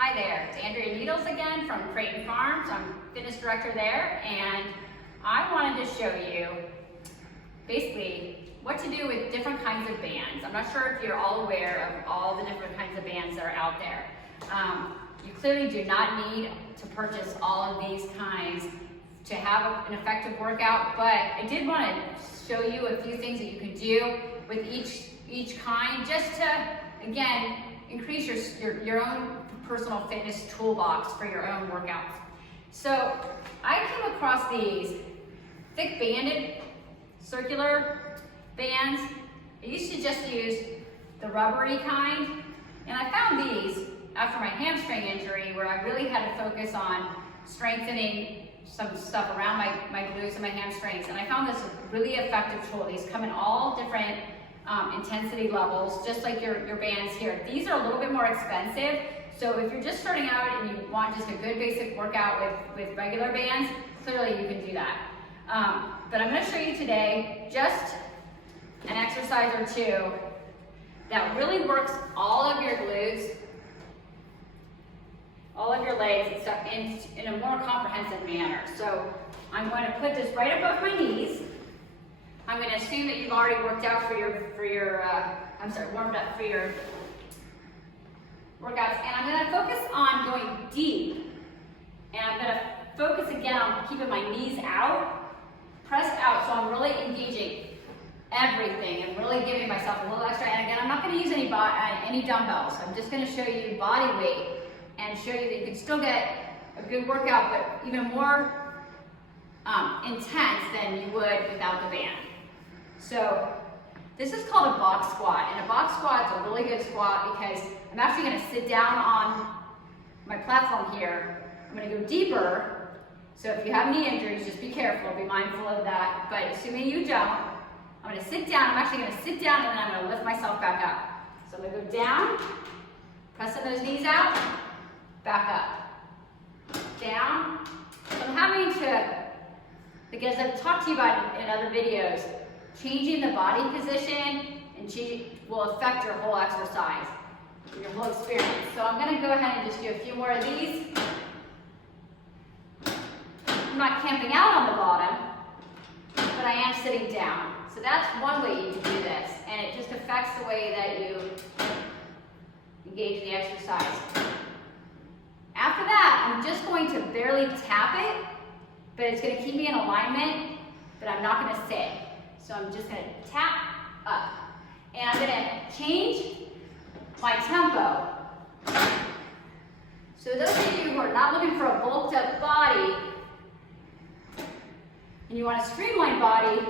Hi there, it's Andrea Needles again from Creighton Farms. I'm fitness director there, and I wanted to show you basically what to do with different kinds of bands. I'm not sure if you're all aware of all the different kinds of bands that are out there. You clearly do not need to purchase all of these kinds to have an effective workout, but I did want to show you a few things that you can do with each kind, just to, again, increase your own personal fitness toolbox for your own workouts. So I came across these thick banded circular bands. I used to just use the rubbery kind, and I found these after my hamstring injury, where I really had to focus on strengthening some stuff around my glutes and my hamstrings, and I found this a really effective tool. These come in all different intensity levels, just like your bands here. These are a little bit more expensive, so if you're just starting out and you want just a good basic workout with regular bands, clearly you can do that. But I'm going to show you today just an exercise or two that really works all of your glutes, all of your legs and stuff in a more comprehensive manner. So I'm going to put this right above my knees. I'm going to assume that you've already worked out warmed up for your workouts, and I'm going to focus on going deep, and I'm going to focus again on keeping my knees out, pressed out, so I'm really engaging everything and really giving myself a little extra. And again, I'm not going to use any dumbbells. I'm just going to show you body weight and show you that you can still get a good workout, but even more intense than you would without the band. So this is called a box squat, and a box squat is a really good squat because I'm actually going to sit down on my platform here. I'm going to go deeper, so if you have knee injuries, just be careful, be mindful of that, but assuming you don't, I'm going to sit down. I'm actually going to sit down, and then I'm going to lift myself back up. So I'm going to go down, pressing those knees out, back up, down. So I'm having to, because I've talked to you about in other videos, changing the body position and will affect your whole exercise, your whole experience. So I'm going to go ahead and just do a few more of these. I'm not camping out on the bottom, but I am sitting down. So that's one way you can do this, and it just affects the way that you engage the exercise. After that, I'm just going to barely tap it, but it's going to keep me in alignment, but I'm not going to sit. So I'm just going to tap up, and I'm going to change my tempo. So those of you who are not looking for a bulked up body, and you want a streamlined body,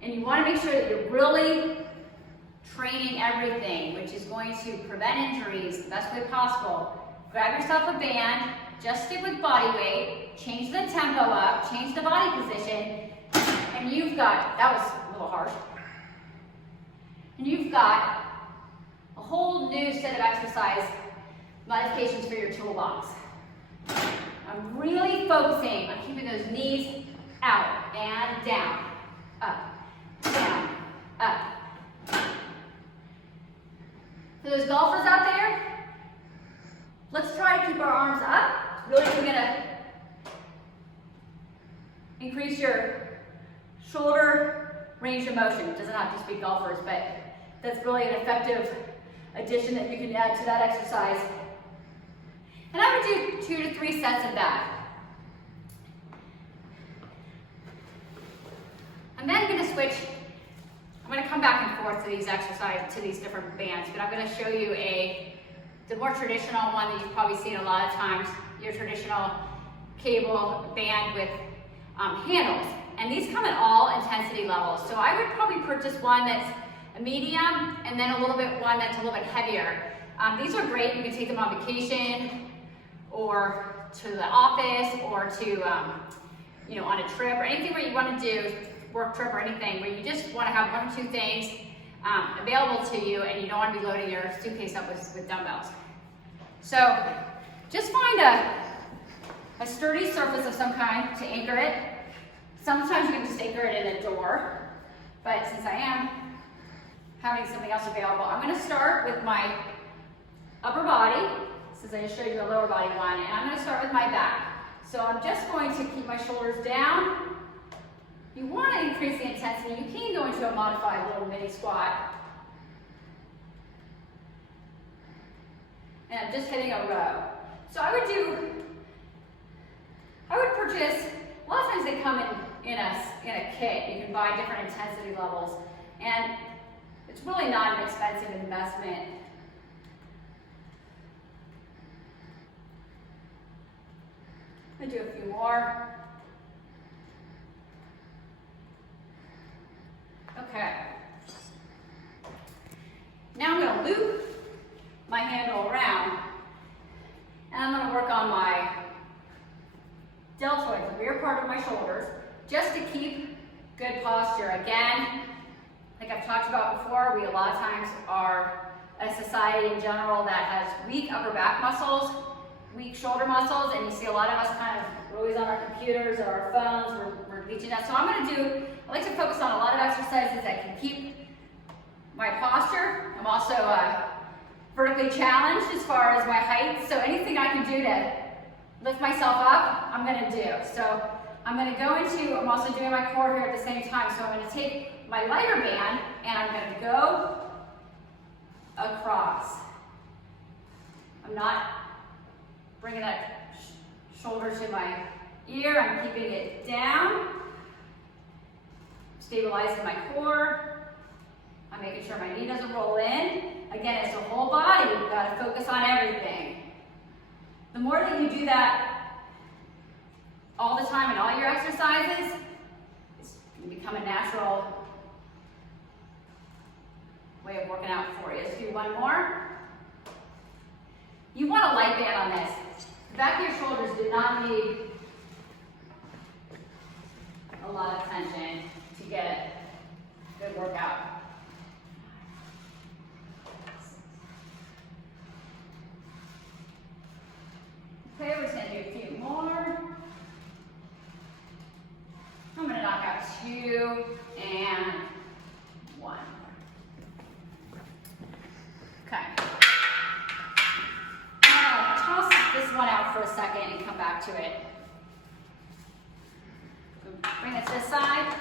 and you want to make sure that you're really training everything, which is going to prevent injuries the best way possible, grab yourself a band, just stick with body weight, change the tempo up, change the body position, and you've got, that was a little harsh, and you've got a whole new set of exercise modifications for your toolbox. I'm really focusing on keeping those knees out and down, up, down, up. For those golfers out there, let's try to keep our arms up. Really, we're going to increase your shoulder range of motion. It doesn't have to just be golfers, but that's really an effective addition that you can add to that exercise. And I would do 2 to 3 sets of that. I'm then going to switch. I'm going to come back and forth to these exercises, to these different bands, but I'm going to show you the more traditional one that you've probably seen a lot of times, your traditional cable band with handles. And these come at all intensity levels. So I would probably purchase one that's a medium, and then a little bit one that's a little bit heavier. These are great. You can take them on vacation, or to the office, or to on a trip, or anything where you want to do, work trip or anything, where you just want to have 1 or 2 things available to you, and you don't want to be loading your suitcase up with dumbbells. So just find a sturdy surface of some kind to anchor it. Sometimes you can just anchor it in a door, but since I am having something else available, I'm going to start with my upper body, since I just showed you a lower body one, and I'm going to start with my back. So I'm just going to keep my shoulders down. You want to increase the intensity. You can go into a modified little mini squat. And I'm just hitting a row. So I would purchase, a lot of times they come in a kit. You can buy different intensity levels. And it's really not an expensive investment. I'm going to do a few more. Okay. Now I'm going to loop my handle around, and I'm going to work on my deltoid, the rear part of my shoulders, just to keep good posture. Again, like I've talked about before, we a lot of times are a society in general that has weak upper back muscles, weak shoulder muscles, and you see a lot of us kind of, we're always on our computers or our phones, we're reaching out. So I like to focus on a lot of exercises that can keep my posture. I'm also vertically challenged as far as my height, so anything I can do to lift myself up, I'm going to do. So I'm going to go into, I'm also doing my core here at the same time, so I'm going to take my lighter band and I'm going to go across. I'm not bringing that shoulder to my ear, I'm keeping it down, stabilizing my core. I'm making sure my knee doesn't roll in. Again, it's a whole body. You've got to focus on everything. The more that you do that all the time in all your exercises, it's going to become a natural way of working out for you. Let's do one more. You want a light band on this. The back of your shoulders do not need a lot of tension to get a good workout. Okay, we're just going to do a few more. I'm going to knock out 2 and 1. Okay. Now, toss this one out for a second and come back to it. Bring it to this side.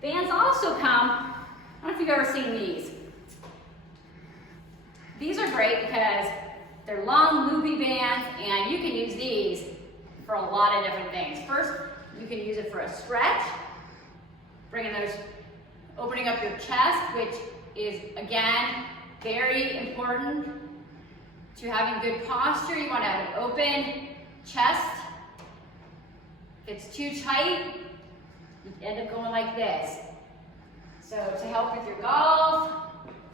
Bands also come, I don't know if you've ever seen these. These are great because they're long, loopy bands, and you can use these for a lot of different things. First, you can use it for a stretch, opening up your chest, which is, again, very important to having good posture. You want to have an open chest. If it's too tight, you end up going like this. So to help with your golf,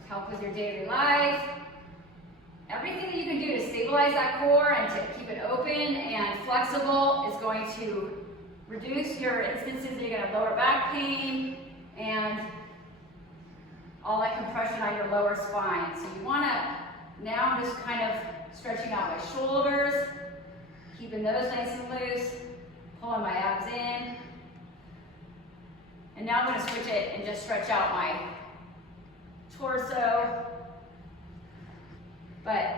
help with your daily life, everything that you can do to stabilize that core and to keep it open and flexible is going to reduce your instances that you're going to have lower back pain and all that compression on your lower spine. So you want to, now I'm just kind of stretching out my shoulders, keeping those nice and loose, pulling my abs in. And now I'm going to switch it and just stretch out my torso. But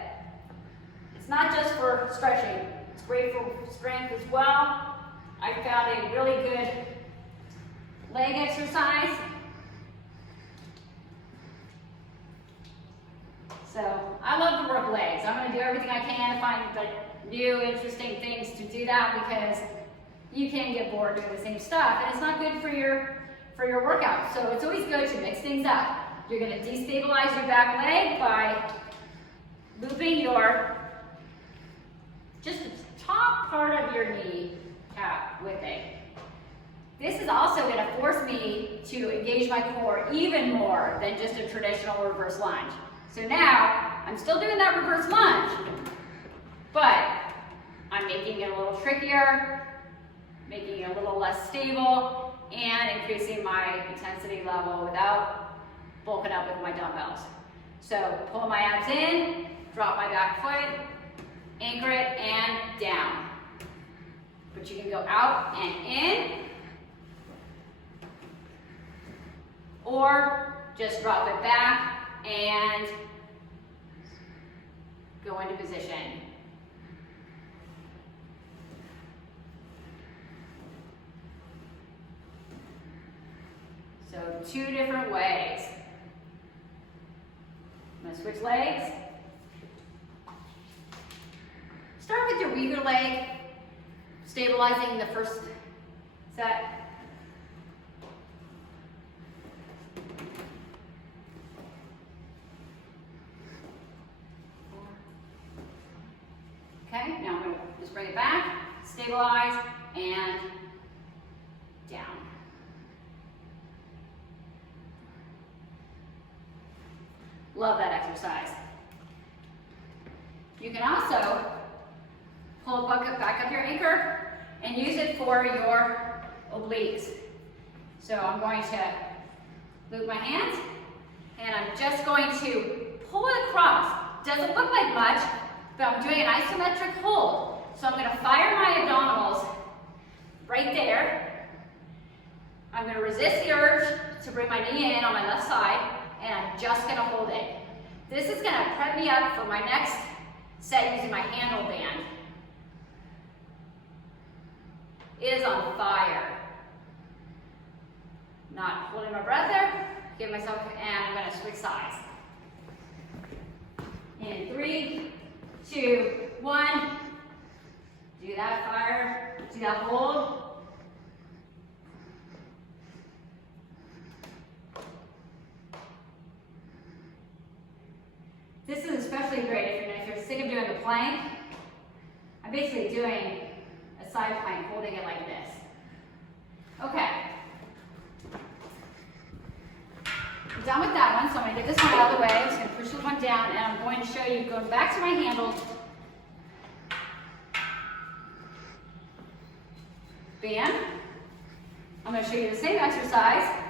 it's not just for stretching, it's great for strength as well. I found a really good leg exercise. So I love to work legs. I'm going to do everything I can to find new, interesting things to do that because you can get bored doing the same stuff and it's not good for your workout. So it's always good to mix things up. You're going to destabilize your back leg by looping just the top part of your knee cap with it. This is also going to force me to engage my core even more than just a traditional reverse lunge. So now, I'm still doing that reverse lunge, but I'm making it a little trickier, making it a little less stable, and increasing my intensity level without bulking up with my dumbbells. So pull my abs in, drop my back foot, anchor it, and down. But you can go out and in, or just drop it back and go into position. So 2 different ways. I'm going to switch legs. Start with your weaker leg, stabilizing the first set. Okay, now I'm going to just bring it back, stabilize, and down. Love that exercise. You can also pull back up your anchor and use it for your obliques. So I'm going to move my hands and I'm just going to pull it across. Doesn't look like much, but I'm doing an isometric hold. So I'm going to fire my abdominals right there. I'm going to resist the urge to bring my knee in on my left side, and I'm just going to hold it. This is going to prep me up for my next set using my handle band. It is on fire. Not holding my breath there. Give myself, and I'm going to switch sides. In 3, 2, 1. Do that fire. Do that hold. This is especially great if you're sick of doing the plank. I'm basically doing a side plank, holding it like this. Okay. I'm done with that one, so I'm going to get this one out of the way. I'm just going to push this one down, and I'm going to show you going back to my handle. Bam. I'm going to show you the same exercise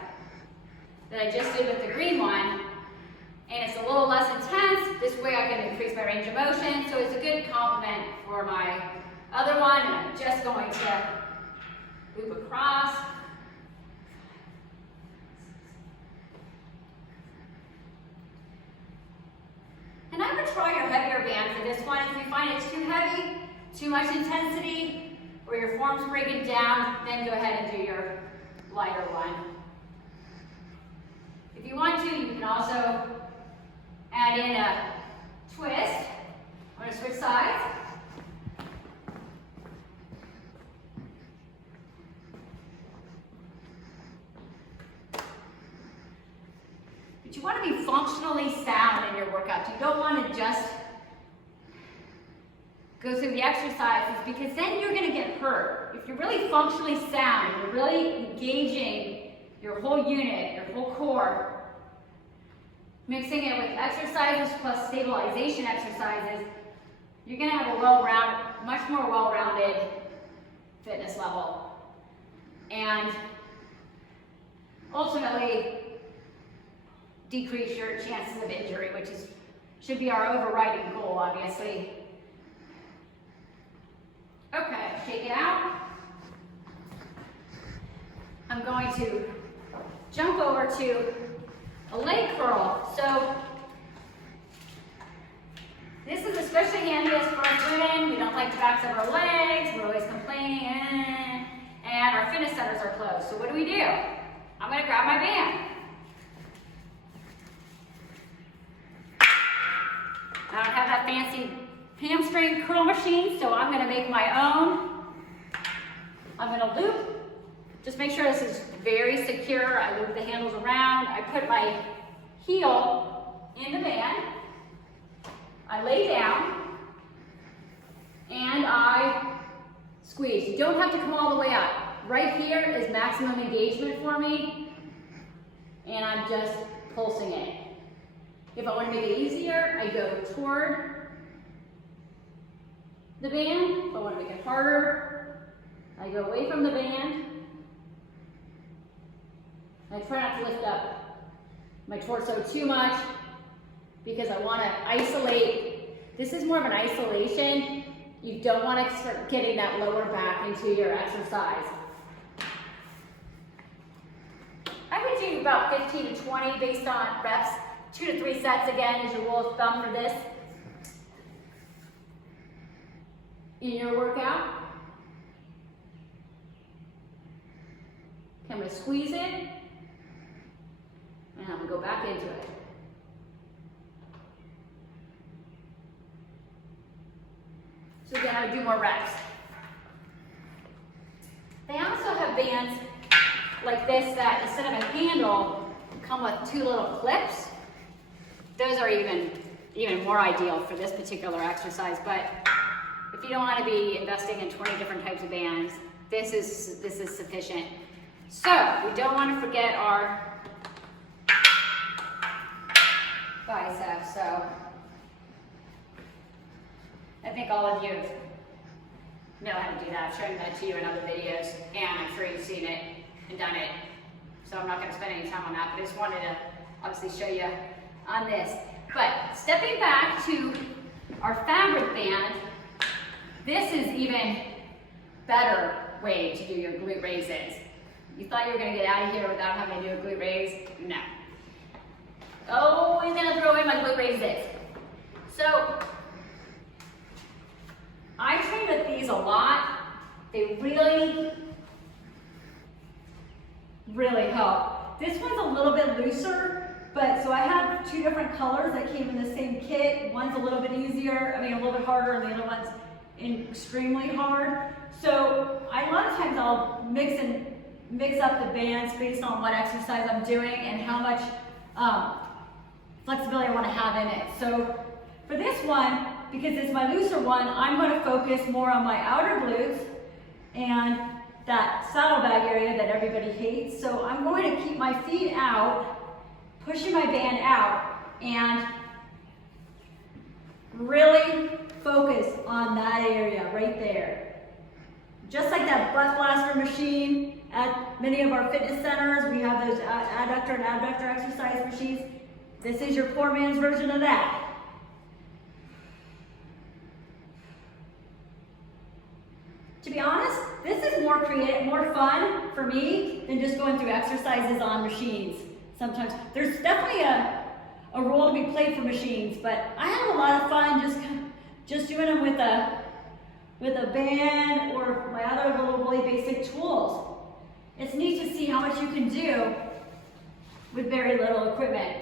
that I just did with the green one, and it's a little less intense. This way I can increase my range of motion, so it's a good complement for my other one, and I'm just going to loop across. And I would try your heavier band for this one. If you find it's too heavy, too much intensity, or your form's breaking down, then go ahead and do your lighter one. If you want to, you can also add in a twist. I'm going to switch sides. But you want to be functionally sound in your workouts. You don't want to just go through the exercises, because then you're going to get hurt. If you're really functionally sound, you're really engaging your whole unit, your whole core, mixing it with exercises plus stabilization exercises, you're going to have a much more well-rounded fitness level. And ultimately, decrease your chances of injury, which should be our overriding goal, obviously. Okay, shake it out. I'm going to jump over to a leg curl. So this is especially handy as for us women. We don't like the backs of our legs. We're always complaining, and our fitness centers are closed. So what do? I'm going to grab my band. I don't have that fancy hamstring curl machine, so I'm going to make my own. I'm going to loop. Just make sure this is very secure. I loop the handles around. I put my heel in the band. I lay down, and I squeeze. You don't have to come all the way up. Right here is maximum engagement for me, and I'm just pulsing it. If I want to make it easier, I go toward the band. If I want to make it harder, I go away from the band. I try not to lift up my torso too much because I want to isolate. This is more of an isolation. You don't want to start getting that lower back into your exercise. I would do about 15 to 20 based on reps. 2 to 3 sets again is your rule of thumb for this. in your workout. Okay, I'm going to squeeze it, and I'm going to go back into it. So again, I would do more reps. They also have bands like this that instead of a handle, come with 2 little clips. Those are even more ideal for this particular exercise, but if you don't want to be investing in 20 different types of bands, this is sufficient. So we don't want to forget our biceps. So I think all of you know how to do that. I've shown that to you in other videos, and I'm sure you've seen it and done it. So I'm not going to spend any time on that, but I just wanted to obviously show you on this. But stepping back to our fabric band, this is even better way to do your glute raises. You thought you were going to get out of here without having to do a glute raise? No. Always going to throw in my glute raises. So I train with these a lot. They really help. This one's a little bit looser, but so I have 2 different colors that came in the same kit. One's a little bit easier, a little bit harder, and the other one's extremely hard. So a lot of times I'll mix up the bands based on what exercise I'm doing and how much flexibility I want to have in it. So for this one, because it's my looser one, I'm going to focus more on my outer glutes and that saddlebag area that everybody hates. So I'm going to keep my feet out, pushing my band out, and really focus on that area right there. Just like that butt blaster machine at many of our fitness centers, we have those adductor and abductor exercise machines. This is your poor man's version of that. To be honest, this is more creative, more fun for me than just going through exercises on machines. Sometimes there's definitely a role to be played for machines, but I have a lot of fun just doing them with a band or my other little really basic tools. It's neat to see how much you can do with very little equipment.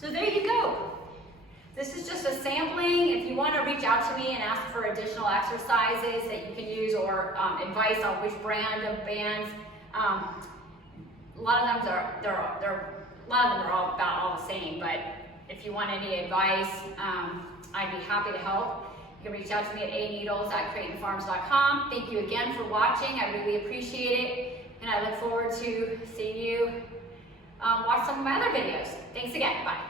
So there you go. This is just a sampling. If you want to reach out to me and ask for additional exercises that you can use or advice on which brand of bands, a lot of them are all about all the same. But if you want any advice, I'd be happy to help. You can reach out to me at aneedles@creightonfarms.com. Thank you again for watching. I really appreciate it, and I look forward to seeing you watch some of my other videos. Thanks again. Bye.